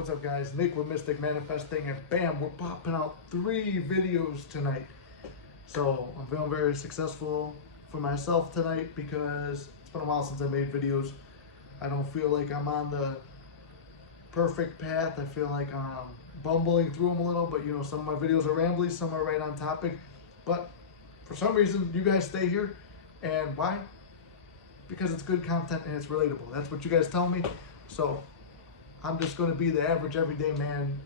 What's up, guys? Nick with Mystic Manifesting, and bam, we're popping out 3 videos tonight. So I'm feeling very successful for myself tonight because it's been a while since I made videos. I don't feel like I'm on the perfect path. I feel like I'm bumbling through them a little, but you know, some of my videos are rambly, some are right on topic. But for some reason, you guys stay here. And why? Because it's good content and it's relatable. That's what you guys tell me. So I'm just going to be the average everyday man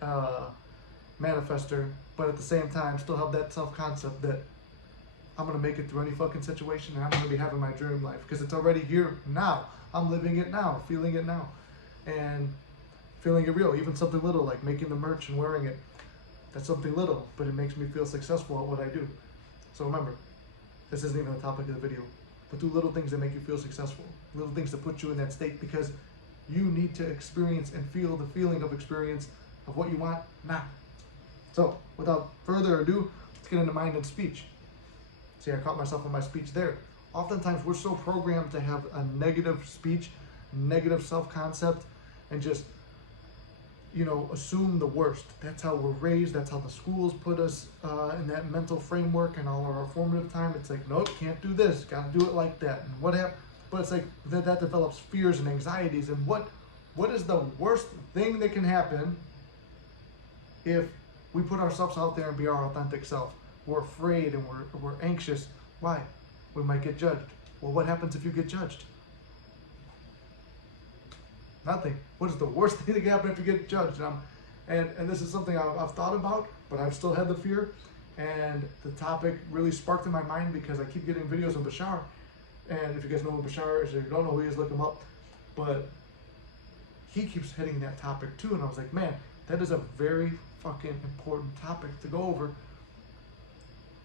manifester, but at the same time still have that self-concept that I'm going to make it through any fucking situation and I'm going to be having my dream life because it's already here now. I'm living it now, feeling it now, and feeling it real. Even something little like making the merch and wearing it. That's something little, but it makes me feel successful at what I do. So remember, this isn't even the topic of the video, but do little things that make you feel successful. Little things that put you in that state because you need to experience and feel the feeling of experience of what you want now. So without further ado, let's get into mind and speech. See, I caught myself in my speech there. Oftentimes we're so programmed to have a negative speech, negative self-concept, and just, you know, assume the worst. That's how we're raised. That's how the schools put us in that mental framework and all of our formative time. It's like, nope, can't do this. Got to do it like that. And what happened? But it's like that develops fears and anxieties. And what is the worst thing that can happen if we put ourselves out there and be our authentic self? We're afraid and we're anxious. Why? We might get judged. Well, what happens if you get judged? Nothing. What is the worst thing that can happen if you get judged? And this is something I've thought about, but I've still had the fear. And the topic really sparked in my mind because I keep getting videos of Bashar. And if you guys know who Bashar is, or you don't know who he is, look him up. But he keeps hitting that topic too. And I was like, man, that is a very fucking important topic to go over.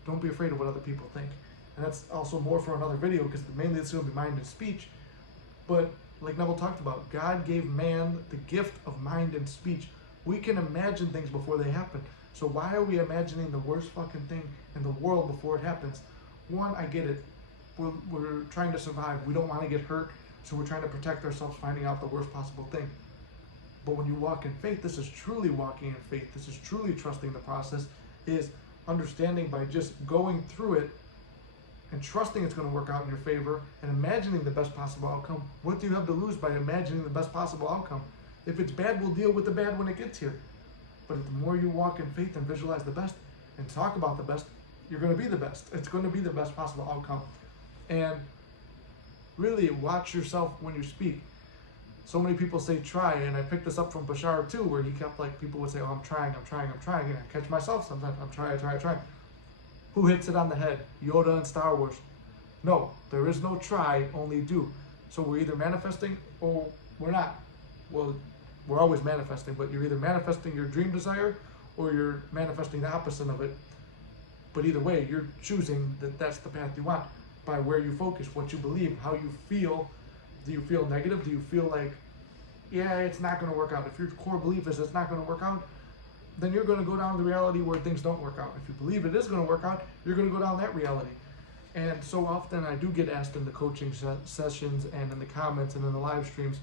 Don't be afraid of what other people think. And that's also more for another video because mainly it's going to be mind and speech. But like Neville talked about, God gave man the gift of mind and speech. We can imagine things before they happen. So why are we imagining the worst fucking thing in the world before it happens? One, I get it. We're trying to survive. We don't want to get hurt, so we're trying to protect ourselves, finding out the worst possible thing. But when you walk in faith, this is truly walking in faith. This is truly trusting the process, is understanding by just going through it and trusting it's going to work out in your favor and imagining the best possible outcome. What do you have to lose by imagining the best possible outcome? If it's bad, we'll deal with the bad when it gets here. But the more you walk in faith and visualize the best and talk about the best, you're going to be the best. It's going to be the best possible outcome. And really watch yourself when you speak. So many people say try, and I picked this up from Bashar too, where he kept like, people would say, oh, I'm trying. And I catch myself sometimes, I'm trying. Who hits it on the head? Yoda in Star Wars. No, there is no try, only do. So we're either manifesting or we're not. Well, we're always manifesting, but you're either manifesting your dream desire or you're manifesting the opposite of it. But either way, you're choosing that that's the path you want by where you focus, what you believe, how you feel. Do you feel negative? Do you feel like, yeah, it's not going to work out? If your core belief is it's not going to work out, then you're going to go down the reality where things don't work out. If you believe it is going to work out, you're going to go down that reality. And so often I do get asked in the coaching sessions and in the comments and in the live streams,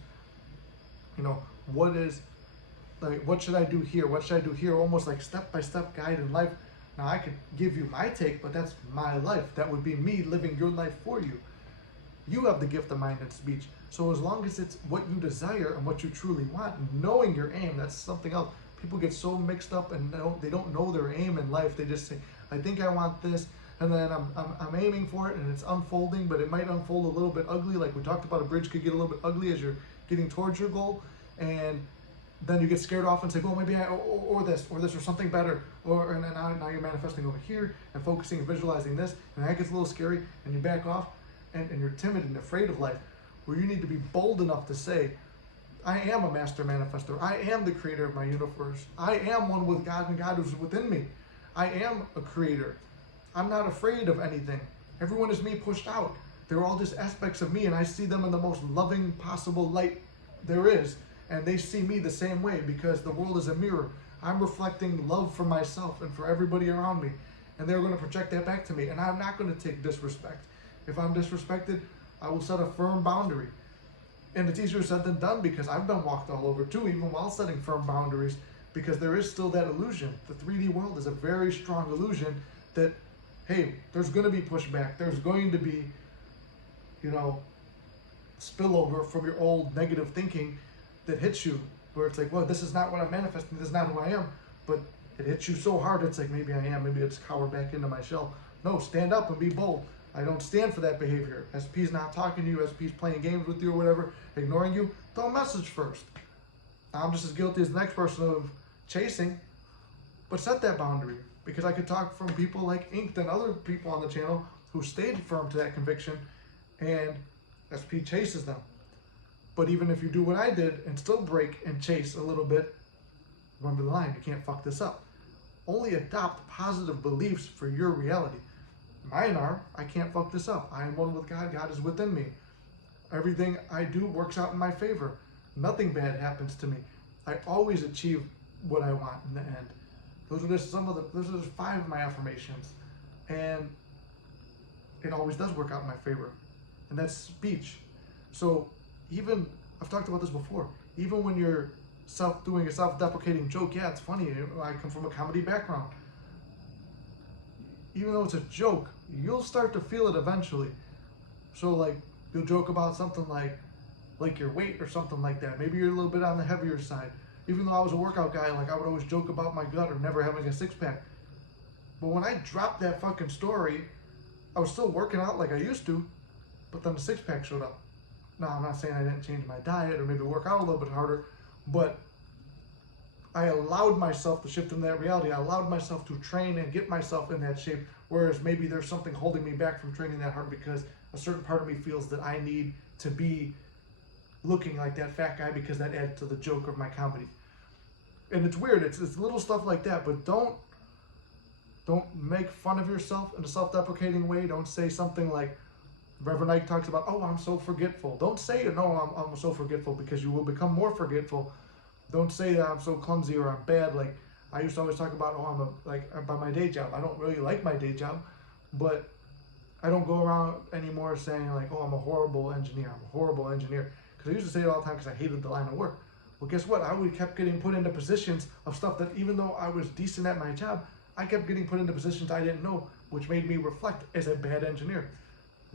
you know, what should I do here? What should I do here? Almost like step-by-step guide in life. Now I could give you my take, but that's my life. That would be me living your life for you. You have the gift of mind and speech. So as long as it's what you desire and what you truly want, knowing your aim, that's something else. People get so mixed up and they don't know their aim in life. They just say, I think I want this, and then I'm aiming for it, and it's unfolding, but it might unfold a little bit ugly. Like we talked about, a bridge could get a little bit ugly as you're getting towards your goal, and then you get scared off and say, well, maybe or this or something better, and then now you're manifesting over here and focusing and visualizing this, and that gets a little scary, and you back off, and you're timid and afraid of life, where you need to be bold enough to say, I am a master manifestor. I am the creator of my universe. I am one with God, and God is within me. I am a creator. I'm not afraid of anything. Everyone is me pushed out. They're all just aspects of me, and I see them in the most loving possible light there is. And they see me the same way because the world is a mirror. I'm reflecting love for myself and for everybody around me. And they're going to project that back to me. And I'm not going to take disrespect. If I'm disrespected, I will set a firm boundary. And it's easier said than done because I've been walked all over too, even while setting firm boundaries, because there is still that illusion. The 3D world is a very strong illusion that, hey, there's going to be pushback. There's going to be, you know, spillover from your old negative thinking that hits you, where it's like, well, this is not what I'm manifesting. This is not who I am. But it hits you so hard, it's like, maybe I am. Maybe I just cower back into my shell. No, stand up and be bold. I don't stand for that behavior. SP's not talking to you, SP's playing games with you or whatever, ignoring you, don't message first. I'm just as guilty as the next person of chasing, but set that boundary. Because I could talk from people like Inked and other people on the channel who stayed firm to that conviction, and SP chases them. But even if you do what I did and still break and chase a little bit, remember the line, you can't fuck this up. Only adopt positive beliefs for your reality. Mine are, I can't fuck this up. I am one with God. God is within me. Everything I do works out in my favor. Nothing bad happens to me. I always achieve what I want in the end. Those are just those are just 5 of my affirmations. And it always does work out in my favor. And that's speech. So even, I've talked about this before, even when you're doing a self-deprecating joke, yeah, it's funny. I come from a comedy background. Even though it's a joke, you'll start to feel it eventually. So like, you'll joke about something like your weight or something like that. Maybe you're a little bit on the heavier side. Even though I was a workout guy, like I would always joke about my gut or never having a 6-pack. But when I dropped that fucking story, I was still working out like I used to, but then the 6-pack showed up. Now, I'm not saying I didn't change my diet or maybe work out a little bit harder, but I allowed myself to shift in that reality. I allowed myself to train and get myself in that shape, whereas maybe there's something holding me back from training that hard because a certain part of me feels that I need to be looking like that fat guy because that adds to the joke of my comedy. And it's weird, it's little stuff like that, but don't make fun of yourself in a self-deprecating way. Don't say something like Reverend Ike talks about, oh, I'm so forgetful. Don't say, no, I'm so forgetful, because you will become more forgetful. Don't say that I'm so clumsy or I'm bad. Like I used to always talk about, oh, by my day job. I don't really like my day job, but I don't go around anymore saying like, oh, I'm a horrible engineer. I'm a horrible engineer. Because I used to say it all the time because I hated the line of work. Well, guess what? I kept getting put into positions of stuff that even though I was decent at my job, I kept getting put into positions I didn't know, which made me reflect as a bad engineer.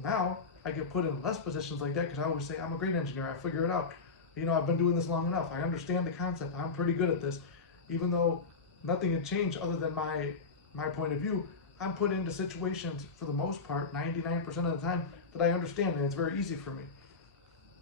Now I get put in less positions like that because I always say I'm a great engineer. I figure it out. You know, I've been doing this long enough. I understand the concept. I'm pretty good at this. Even though nothing had changed other than my point of view, I'm put into situations for the most part, 99% of the time, that I understand, and it's very easy for me.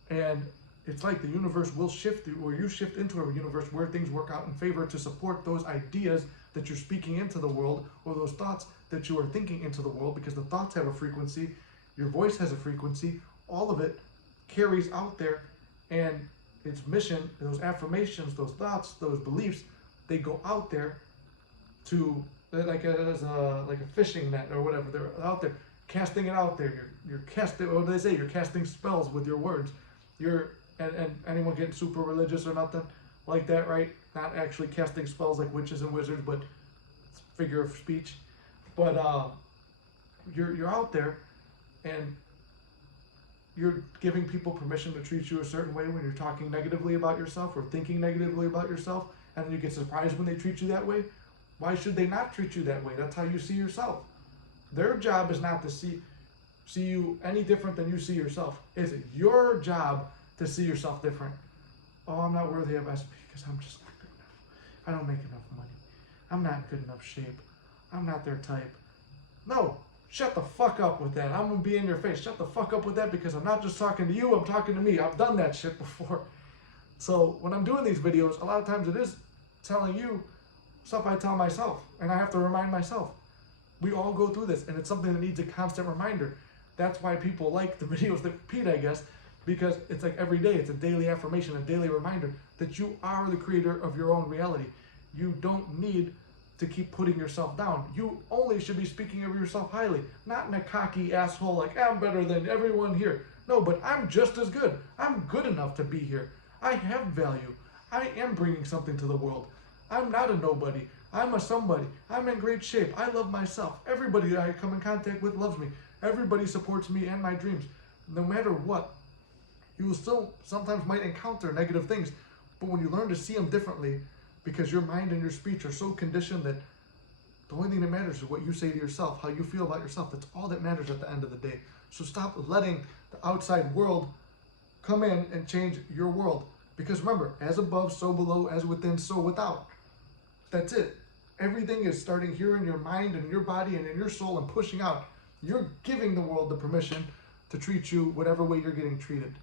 And it's like the universe will shift, or you shift into a universe where things work out in favor to support those ideas that you're speaking into the world, or those thoughts that you are thinking into the world, because the thoughts have a frequency, your voice has a frequency, all of it carries out there, and its mission, those affirmations, those thoughts, those beliefs, they go out there to, like a fishing net or whatever, they're out there, casting it out there. You're casting, what do they say? You're casting spells with your words. And anyone getting super religious or nothing like that, right? Not actually casting spells like witches and wizards, but it's a figure of speech. But you're out there, and you're giving people permission to treat you a certain way when you're talking negatively about yourself or thinking negatively about yourself, and then you get surprised when they treat you that way. Why should they not treat you that way? That's how you see yourself. Their job is not to see you any different than you see yourself. It's your job to see yourself different. Oh, I'm not worthy of SP because I'm just not good enough. I don't make enough money. I'm not in good enough shape. I'm not their type. No, shut the fuck up with that. I'm gonna be in your face. Shut the fuck up with that, because I'm not just talking to you, I'm talking to me. I've done that shit before. So when I'm doing these videos, a lot of times it is telling you stuff I tell myself, and I have to remind myself. We all go through this, and it's something that needs a constant reminder. That's why people like the videos that repeat, I guess, because it's like every day, it's a daily affirmation, a daily reminder that you are the creator of your own reality. You don't need to keep putting yourself down. You only should be speaking of yourself highly, not in a cocky asshole like, I'm better than everyone here. No, but I'm just as good. I'm good enough to be here. I have value. I am bringing something to the world. I'm not a nobody. I'm a somebody. I'm in great shape. I love myself. Everybody that I come in contact with loves me. Everybody supports me and my dreams. No matter what, You will still sometimes might encounter negative things, but when you learn to see them differently, because your mind and your speech are so conditioned that the only thing that matters is what you say to yourself, how you feel about yourself. That's all that matters at the end of the day. So stop letting the outside world come in and change your world. Because remember, as above, so below, as within, so without. That's it. Everything is starting here in your mind and your body and in your soul and pushing out. You're giving the world the permission to treat you whatever way you're getting treated.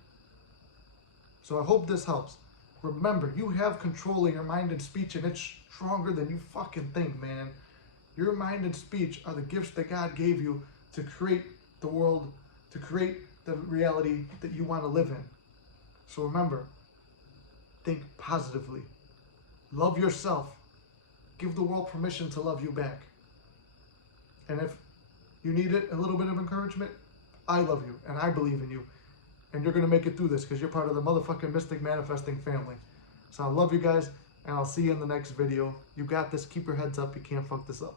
So I hope this helps. Remember, you have control of your mind and speech, and it's stronger than you fucking think, man. Your mind and speech are the gifts that God gave you to create the world, to create the reality that you want to live in. So remember, think positively. Love yourself. Give the world permission to love you back. And if you need it, a little bit of encouragement, I love you and I believe in you. And you're going to make it through this because you're part of the motherfucking Mystic Manifesting family. So I love you guys, and I'll see you in the next video. You got this. Keep your heads up. You can't fuck this up.